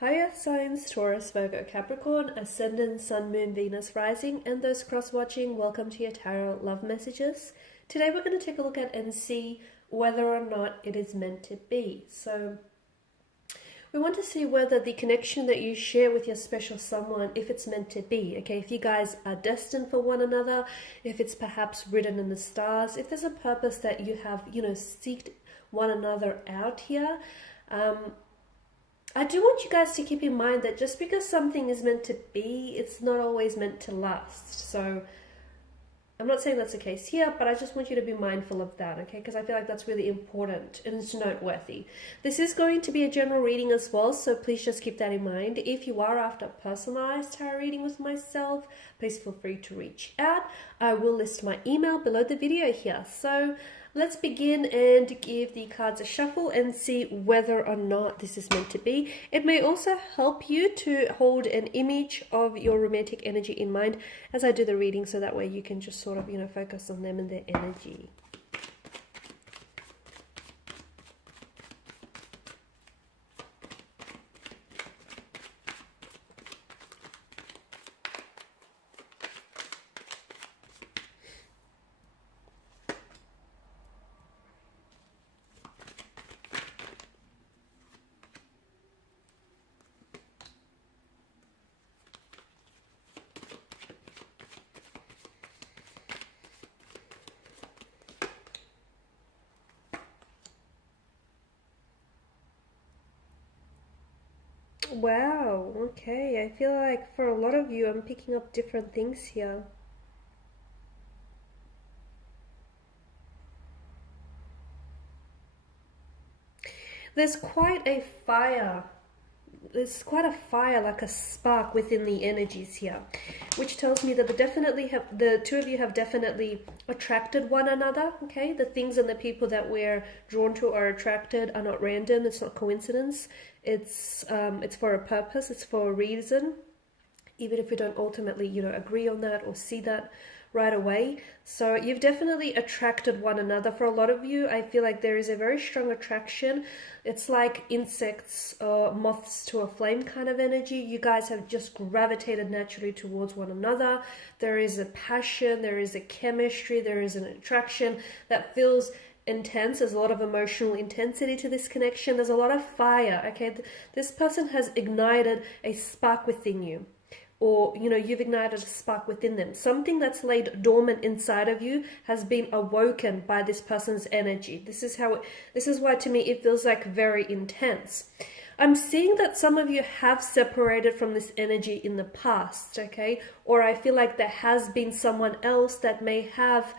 Hi Earth signs, Taurus, Virgo, Capricorn, Ascendant, Sun, Moon, Venus, Rising, and those cross-watching, welcome to your tarot love messages. Today we're going to take a look at and see whether or not it is meant to be. So we want to see whether the connection that you share with your special someone, if it's meant to be, okay? If you guys are destined for one another, if it's perhaps written in the stars, if there's a purpose that you have, seeked one another out here. I do want you guys to keep in mind that just because something is meant to be, it's not always meant to last. So I'm not saying that's the case here, but I just want you to be mindful of that, okay? Because I feel like that's really important and it's noteworthy. This is going to be a general reading as well, so please just keep that in mind. If you are after a personalized tarot reading with myself, please feel free to reach out. I will list my email below the video here. So let's begin and give the cards a shuffle and see whether or not this is meant to be. It may also help you to hold an image of your romantic energy in mind as I do the reading, so that way you can just sort of, focus on them and their energy. Wow, okay. I feel like for a lot of you, I'm picking up different things here. There's quite a fire. There's quite a fire, like a spark within the energies here, which tells me that the two of you have definitely attracted one another, okay? The things and the people that we're drawn to or attracted are not random. It's not coincidence. It's for a purpose. It's for a reason, even if we don't ultimately, agree on that or see that right away. So you've definitely attracted one another. For a lot of you, I feel like there is a very strong attraction. It's like insects or moths to a flame kind of energy. You guys have just gravitated naturally towards one another. There is a passion, there is a chemistry, there is an attraction that feels intense. There's a lot of emotional intensity to this connection. There's a lot of fire, okay? This person has ignited a spark within you. Or, you've ignited a spark within them. Something that's laid dormant inside of you has been awoken by this person's energy. This is why to me it feels like very intense. I'm seeing that some of you have separated from this energy in the past, okay? Or I feel like there has been someone else that may have,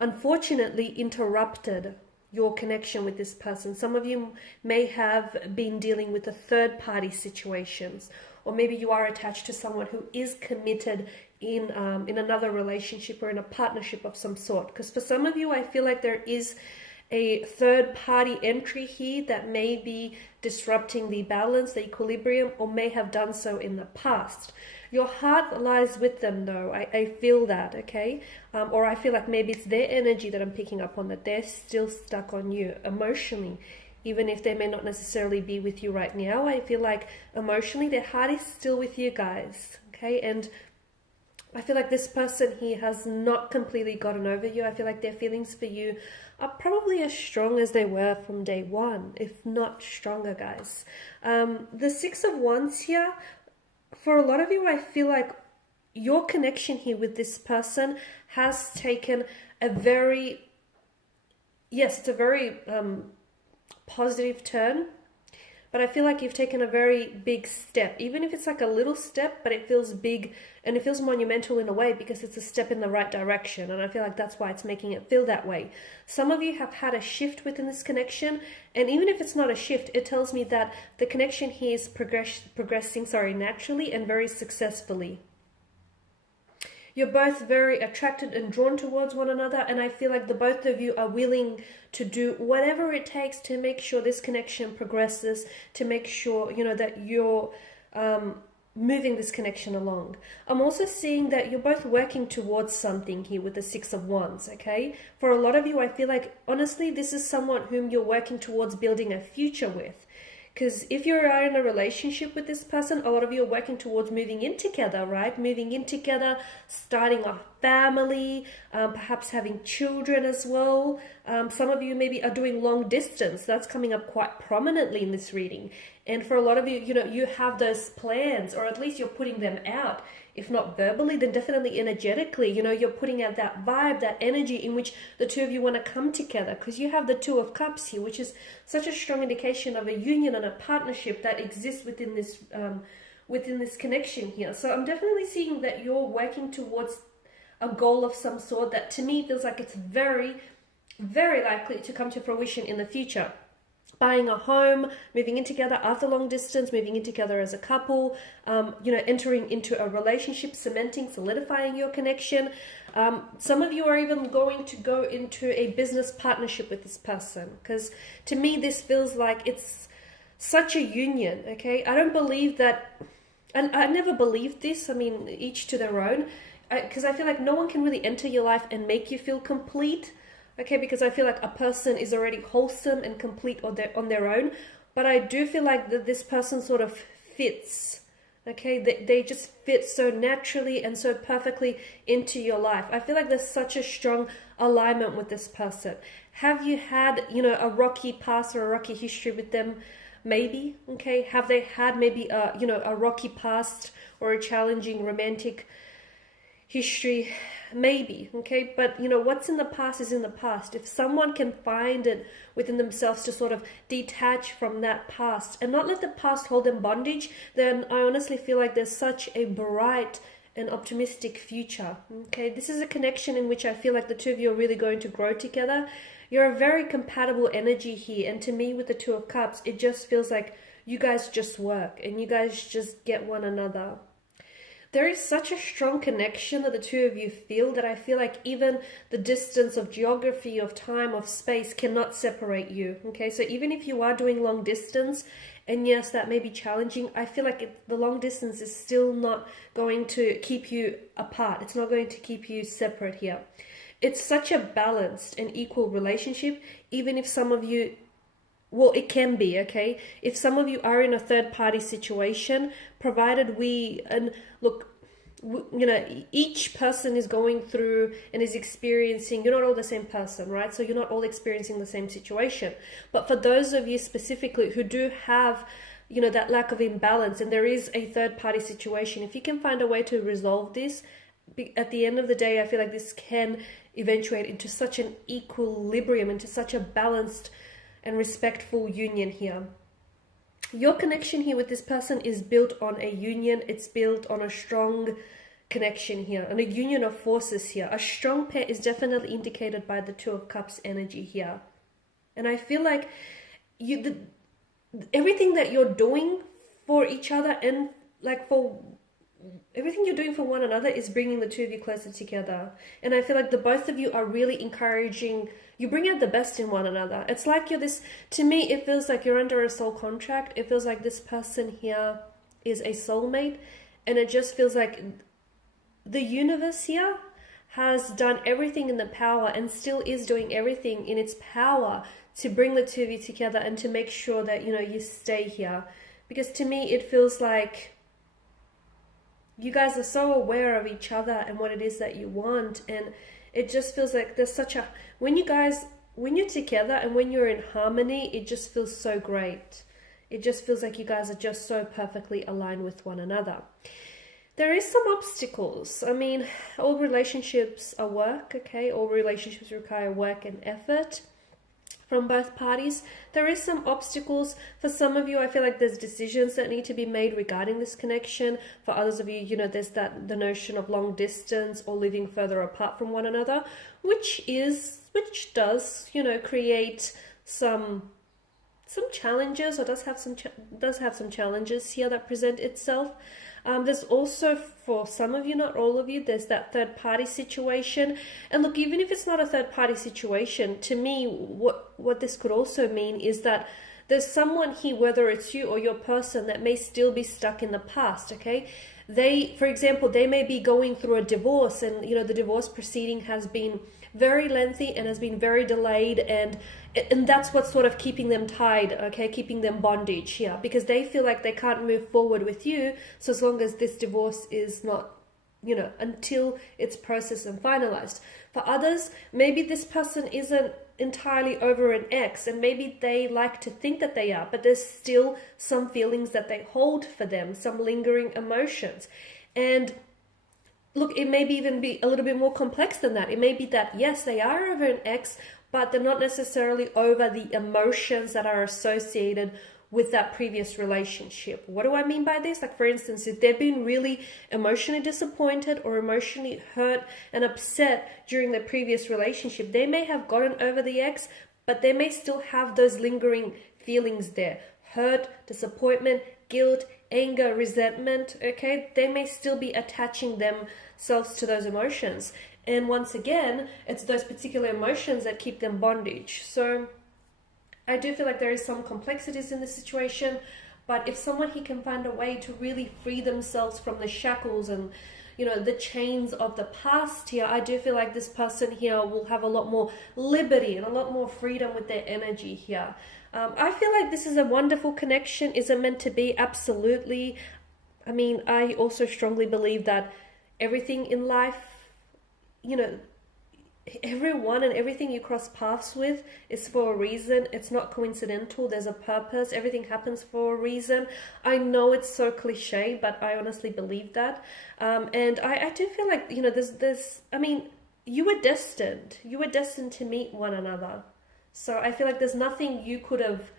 unfortunately, interrupted your connection with this person. Some of you may have been dealing with a third-party situations, or maybe you are attached to someone who is committed in another relationship or in a partnership of some sort. Because for some of you, I feel like there is a third-party entry here that may be disrupting the balance, the equilibrium, or may have done so in the past. Your heart lies with them, though. I feel that, okay? Or I feel like maybe it's their energy that I'm picking up on, that they're still stuck on you emotionally. Even if they may not necessarily be with you right now, I feel like emotionally their heart is still with you guys, okay? And I feel like this person here has not completely gotten over you. I feel like their feelings for you are probably as strong as they were from day one, if not stronger, guys. The Six of Wands here, for a lot of you, I feel like your connection here with this person has taken a very, yes, it's a very positive turn, but I feel like you've taken a very big step, even if it's like a little step, but it feels big and it feels monumental in a way because it's a step in the right direction, and I feel like that's why it's making it feel that way. Some of you have had a shift within this connection, and even if it's not a shift, it tells me that the connection here is progressing naturally and very successfully. You're both very attracted and drawn towards one another, and I feel like the both of you are willing to do whatever it takes to make sure this connection progresses, to make sure, that you're moving this connection along. I'm also seeing that you're both working towards something here with the Six of Wands, okay? For a lot of you, I feel like, honestly, this is someone whom you're working towards building a future with. Because if you are in a relationship with this person, a lot of you are working towards moving in together, right? Moving in together, starting a family, perhaps having children as well. Some of you maybe are doing long distance. That's coming up quite prominently in this reading. And for a lot of you, you know, you have those plans, or at least you're putting them out. If not verbally, then definitely energetically, you know, you're putting out that vibe, that energy in which the two of you want to come together, because you have the Two of Cups here, which is such a strong indication of a union and a partnership that exists within this connection here. So I'm definitely seeing that you're working towards a goal of some sort that to me feels like it's very, very likely to come to fruition in the future. Buying a home, moving in together after long distance, moving in together as a couple, you know, entering into a relationship, cementing, solidifying your connection. Some of you are even going to go into a business partnership with this person, because to me this feels like it's such a union, okay? I don't believe that, and I never believed this, I mean, each to their own, because I feel like no one can really enter your life and make you feel complete. Okay, because I feel like a person is already wholesome and complete on their own. But I do feel like that this person sort of fits. Okay, they just fit so naturally and so perfectly into your life. I feel like there's such a strong alignment with this person. Have you had, you know, a rocky past or a rocky history with them? Maybe, okay. Have they had maybe a, you know, a rocky past or a challenging romantic history? Maybe, okay, but you know, what's in the past is in the past. If someone can find it within themselves to sort of detach from that past and not let the past hold them bondage, then I honestly feel like there's such a bright and optimistic future. Okay, this is a connection in which I feel like the two of you are really going to grow together. You're a very compatible energy here, and to me with the Two of Cups, it just feels like you guys just work and you guys just get one another. There is such a strong connection that the two of you feel that I feel like even the distance of geography, of time, of space cannot separate you. Okay, so even if you are doing long distance, and yes, that may be challenging, I feel like the long distance is still not going to keep you apart. It's not going to keep you separate here. It's such a balanced and equal relationship, even if some of you, well, it can be, okay? If some of you are in a third-party situation, provided and look, you know, each person is going through and is experiencing, you're not all the same person, right? So you're not all experiencing the same situation. But for those of you specifically who do have, you know, that lack of imbalance, and there is a third-party situation, if you can find a way to resolve this, at the end of the day, I feel like this can eventuate into such an equilibrium, into such a balanced and respectful union here. Your connection here with this person is built on a union. It's built on a strong connection here, and a union of forces here. A strong pair is definitely indicated by the Two of Cups energy here. And I feel like everything that you're doing for each other, and like for everything you're doing for one another, is bringing the two of you closer together. And I feel like the both of you are really encouraging, you bring out the best in one another. It's like you're this, to me, it feels like you're under a soul contract. It feels like this person here is a soulmate, and it just feels like the universe here has done everything in the power and still is doing everything in its power to bring the two of you together and to make sure that, you know, you stay here. Because to me, it feels like you guys are so aware of each other and what it is that you want, and it just feels like there's such a, when you're together and when you're in harmony, it just feels so great. It just feels like you guys are just so perfectly aligned with one another. There is some obstacles. I mean, all relationships are work, okay? All relationships require work and effort from both parties. There is some obstacles. For some of you, I feel like there's decisions that need to be made regarding this connection. For others of you, you know, there's the notion of long distance or living further apart from one another, which does, you know, create some challenges, or does have some challenges here that present itself. There's also, for some of you, not all of you, there's that third party situation. And look, even if it's not a third party situation, to me, what this could also mean is that there's someone here, whether it's you or your person, that may still be stuck in the past, okay? For example, they may be going through a divorce, and, you know, the divorce proceeding has been very lengthy and has been very delayed, and and that's what's sort of keeping them tied, okay, keeping them bondage here, because they feel like they can't move forward with you, so as long as this divorce is not, you know, until it's processed and finalized. For others, maybe this person isn't entirely over an ex, and maybe they like to think that they are, but there's still some feelings that they hold for them, some lingering emotions. And look, it may even be a little bit more complex than that. It may be that, yes, they are over an ex, but they're not necessarily over the emotions that are associated with that previous relationship. What do I mean by this? Like, for instance, if they've been really emotionally disappointed or emotionally hurt and upset during their previous relationship, they may have gotten over the ex, but they may still have those lingering feelings there. Hurt, disappointment, guilt, anger, resentment, okay? They may still be attaching themselves to those emotions. And once again, it's those particular emotions that keep them bondage. So I do feel like there is some complexities in the situation, but if someone here can find a way to really free themselves from the shackles and, you know, the chains of the past here, I do feel like this person here will have a lot more liberty and a lot more freedom with their energy here. I feel like this is a wonderful connection. Is it meant to be? Absolutely. I mean, I also strongly believe that everything in life, you know, everyone and everything you cross paths with is for a reason. It's not coincidental. There's a purpose. Everything happens for a reason. I know it's so cliche, but I honestly believe that. And I do feel like, you know, I mean, you were destined. You were destined to meet one another. So I feel like there's nothing you could have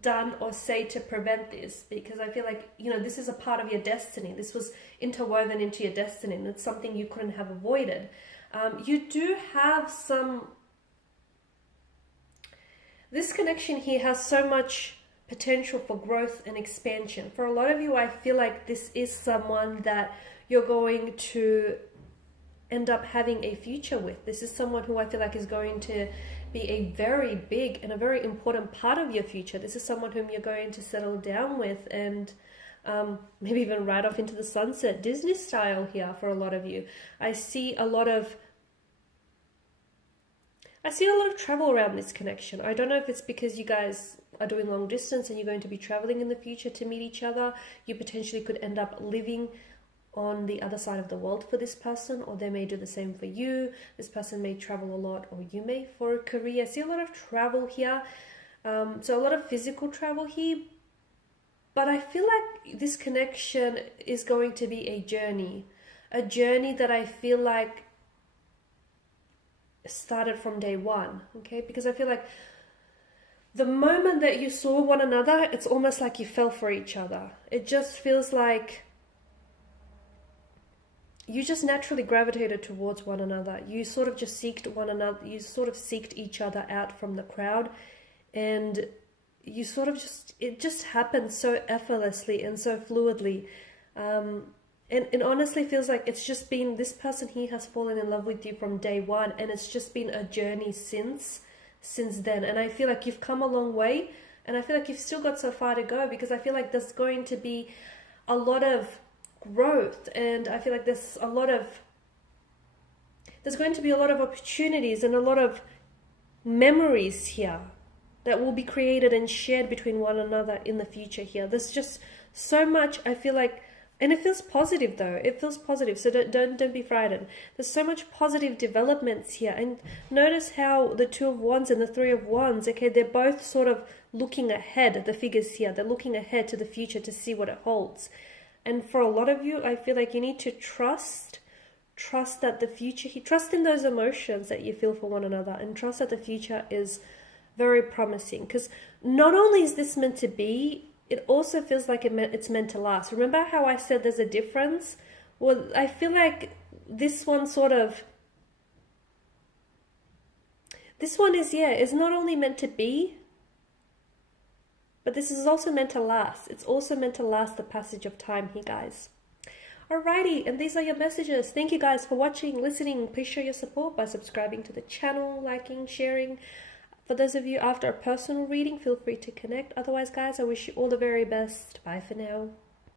done or say to prevent this, because I feel like, you know, this is a part of your destiny. This was interwoven into your destiny, and it's something you couldn't have avoided. You do have this connection here has so much potential for growth and expansion. For a lot of you, I feel like this is someone that you're going to end up having a future with. This is someone who I feel like is going to be a very big and a very important part of your future. This is someone whom you're going to settle down with and maybe even ride off into the sunset, Disney style here for a lot of you. I see a lot of travel around this connection. I don't know if it's because you guys are doing long distance and you're going to be traveling in the future to meet each other. You potentially could end up living on the other side of the world for this person, or they may do the same for you. This person may travel a lot, or you may for a career. I see a lot of travel here. So a lot of physical travel here. But I feel like this connection is going to be a journey that I feel like started from day one, okay? Because I feel like the moment that you saw one another, it's almost like you fell for each other. It just feels like you just naturally gravitated towards one another. You sort of just seeked one another. You sort of seeked each other out from the crowd, and you sort of it just happened so effortlessly and so fluidly. And it honestly feels like it's just been, this person here has fallen in love with you from day one, and it's just been a journey since then. And I feel like you've come a long way, and I feel like you've still got so far to go, because I feel like there's going to be a lot of growth, and I feel like there's going to be a lot of opportunities and a lot of memories here that will be created and shared between one another in the future here. There's just so much, I feel like, and it feels positive though. It feels positive, so don't be frightened. There's so much positive developments here, and notice how the Two of Wands and the Three of Wands, okay, they're both sort of looking ahead. The figures here, they're looking ahead to the future to see what it holds. And for a lot of you, I feel like you need to trust that the future, trust in those emotions that you feel for one another, and trust that the future is very promising. Because not only is this meant to be, it also feels like it's meant to last. Remember how I said there's a difference? Well, I feel like this one is not only meant to be, but this is also meant to last. It's also meant to last the passage of time here, guys. Alrighty, and these are your messages. Thank you guys for watching, listening. Please show your support by subscribing to the channel, liking, sharing. For those of you after a personal reading, feel free to connect. Otherwise, guys, I wish you all the very best. Bye for now.